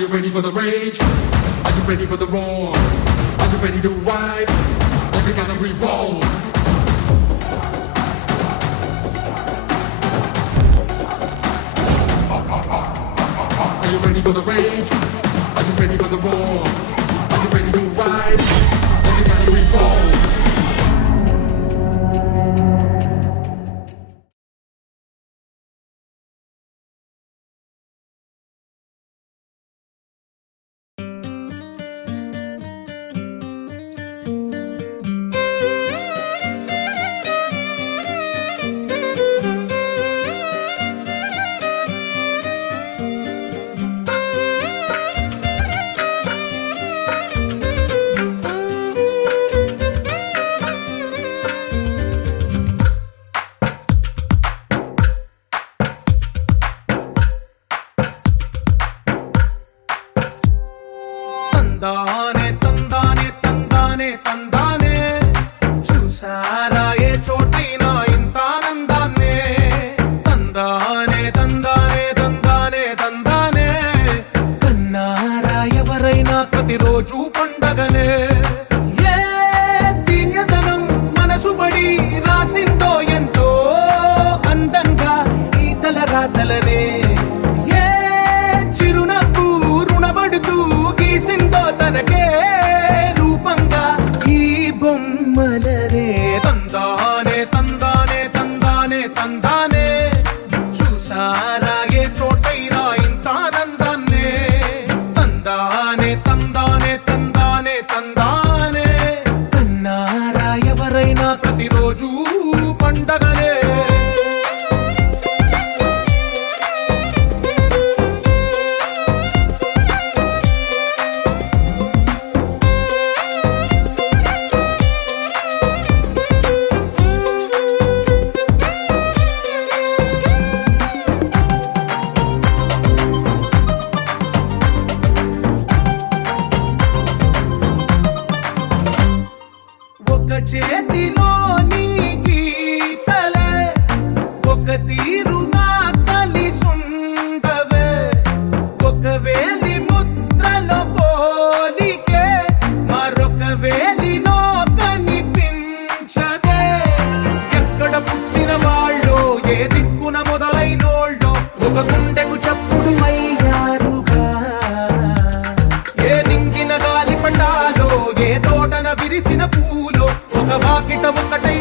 you ready for the rage? Are you ready for the roar? Are you ready to rise? Like you gotta revolve. Are you ready for the rage? Are you ready for the roar? Are you ready to rise? Like you gotta revolve. తందానే తందానే తందానే తందానే చూసారా ఏ చోటైనా ఇంత ఆనందాన్నే తందానే తందానే తందానే తందానే కన్నారా ఎవరైనా ప్రతిరోజు పండగనే ఏ తీయదనం మనసు పడి రాసిందో ఎంతో అందంగా ఈ తలరాతలనే ఏ చిరునవ్వు రుణపడుతూ గీసిందో తనకే రూపంగా ఈ బొమ్మలనే తందానే తందానే తందానే తందానే చూసారా ఏ చోటైనా ఇంత ఆనందాన్నే తందానే తందానే తందానే తందానే కన్నారా ఎవరైనా ప్రతిరోజు పండగనే ఒక చేతిలో నీ గీతలే ఒక తీరుగా కలిసుండవే ఒక వేలి ముద్రలో పోలికే మరొక వేలిలో కనిపించదే ఎక్కడ పుట్టిన వాళ్ళో ఏ దిక్కున మొదలైనోళ్ళో ఒక గుండెకు చప్పుడు అయ్యారుగా ఏ దింగిన గాలి పండాలో ఏ తోటన విరిసిన పూలో ఒక వాకిట ఒకటై